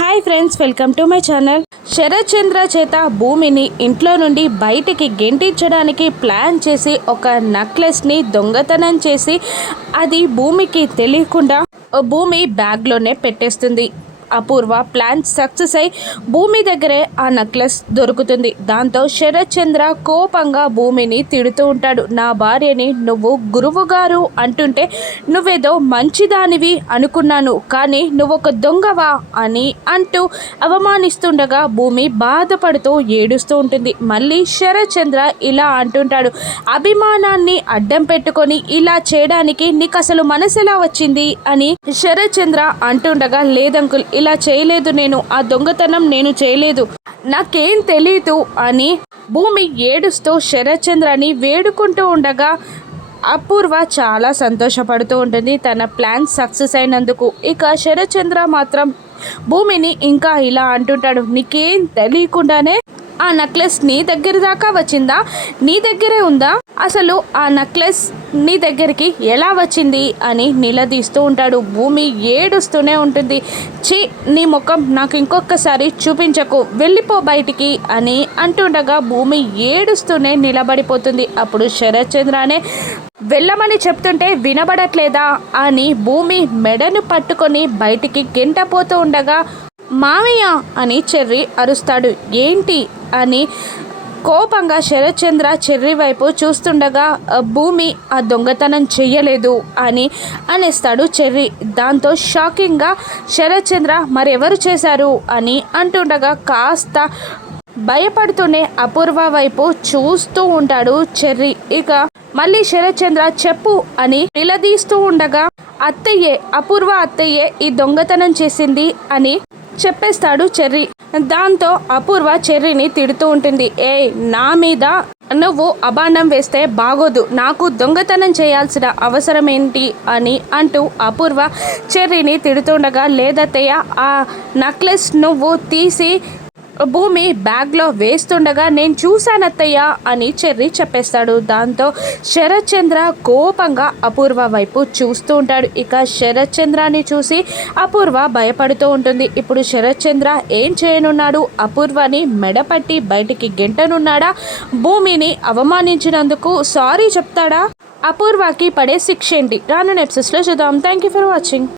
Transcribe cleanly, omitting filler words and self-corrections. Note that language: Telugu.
Hi friends, welcome to my channel. Sarath Chandra చేత భూమిని ఇంట్లో నుండి బయటికి గెంటించడానికి ప్లాన్ చేసి ఒక నెక్లెస్ని దొంగతనం చేసి అది భూమికి తెలియకుండా భూమి బ్యాగ్లోనే పెట్టేస్తుంది. అపూర్వ ప్లాన్ సక్సెస్ అయి భూమి దగ్గరే ఆ నెక్లెస్ దొరుకుతుంది. దాంతో శరత్ చంద్ర కోపంగా భూమిని తిడుతూ ఉంటాడు. నా భార్యని నువ్వు గురువు గారు అంటుంటే నువ్వేదో మంచిదానివి అనుకున్నాను, కానీ నువ్వొక దొంగవా అని అంటూ అవమానిస్తుండగా భూమి బాధపడుతూ ఏడుస్తూ ఉంటుంది. మళ్ళీ శరత్ చంద్ర ఇలా అంటుంటాడు, అభిమానాన్ని అడ్డం పెట్టుకొని ఇలా చేయడానికి నీకు అసలు మనసు ఎలా వచ్చింది అని శరత్ చంద్ర అంటుండగా, లేదంకుల్, ఇలా చేయలేదు, నేను ఆ దొంగతనం నేను చేయలేదు, నాకేం తెలీదు అని భూమి ఏడుస్తూ శరత్ చంద్రని వేడుకుంటూ ఉండగా అపూర్వ చాలా సంతోషపడుతూ ఉంటుంది తన ప్లాన్ సక్సెస్ అయినందుకు. ఇక శరత్ చంద్ర మాత్రం భూమిని ఇంకా ఇలా అంటుంటాడు, నీకేం తెలియకుండానే ఆ నెక్లెస్ నీ దగ్గర దాకా వచ్చిందా, నీ దగ్గరే ఉందా, అసలు ఆ నెక్లెస్ నీ దగ్గరికి ఎలా వచ్చింది అని నిలదీస్తూ ఉంటాడు. భూమి ఏడుస్తూనే ఉంటుంది. నీ ముఖం నాకు ఇంకొకసారి చూపించకు, వెళ్ళిపో బయటికి అని అంటుండగా భూమి ఏడుస్తూనే నిలబడిపోతుంది. అప్పుడు శరత్ చంద్రనే వెళ్ళమని చెప్తుంటే వినబడట్లేదా అని భూమి మెడను పట్టుకొని బయటికి గెంటపోతూ ఉండగా, మామయ్య అని చెర్రి అరుస్తాడు. ఏంటి అని కోపంగా శరత్ చంద్ర చెర్రి వైపు చూస్తుండగా, భూమి ఆ దొంగతనం చెయ్యలేదు అని అనేస్తాడు చెర్రి. దాంతో షాకింగ్గా శరత్ చంద్ర మరెవరు చేశారు అని అంటుండగా కాస్త భయపడుతూనే అపూర్వ వైపు చూస్తూ ఉంటాడు చెర్రి. ఇక మళ్ళీ శరత్ చంద్ర చెప్పు అని నిలదీస్తూ ఉండగా, అత్తయ్యే, అపూర్వ అత్తయ్యే ఈ దొంగతనం చేసింది అని చెప్పేస్తాడు చెర్రి. దాంతో అపూర్వ చెర్రిని తిడుతూ ఉంటుంది. నా మీద నువ్వు అబాండం వేస్తే బాగోదు, నాకు దొంగతనం చేయాల్సిన అవసరం ఏంటి అని అంటూ అపూర్వ చెర్రిని తిడుతుండగా, లేదత్తయ్య, ఆ నెక్లెస్ నువ్వు తీసి భూమి బ్యాగ్లో వేస్తుండగా నేను చూశానత్తయ్య అని చెర్రి చెప్పేస్తాడు. దాంతో శరత్ చంద్ర కోపంగా అపూర్వ వైపు చూస్తూ ఉంటాడు. ఇక శరత్ చంద్రాన్ని చూసి అపూర్వ భయపడుతూ ఉంటుంది. ఇప్పుడు శరత్ చంద్ర ఏం చేయనున్నాడు? అపూర్వని మెడపట్టి బయటికి గెంటనున్నాడా? భూమిని అవమానించినందుకు సారీ చెప్తాడా? అపూర్వకి పడే శిక్ష ఏంటి? రాను ఎపిసోడ్స్లో చూద్దాం. Thank you for watching.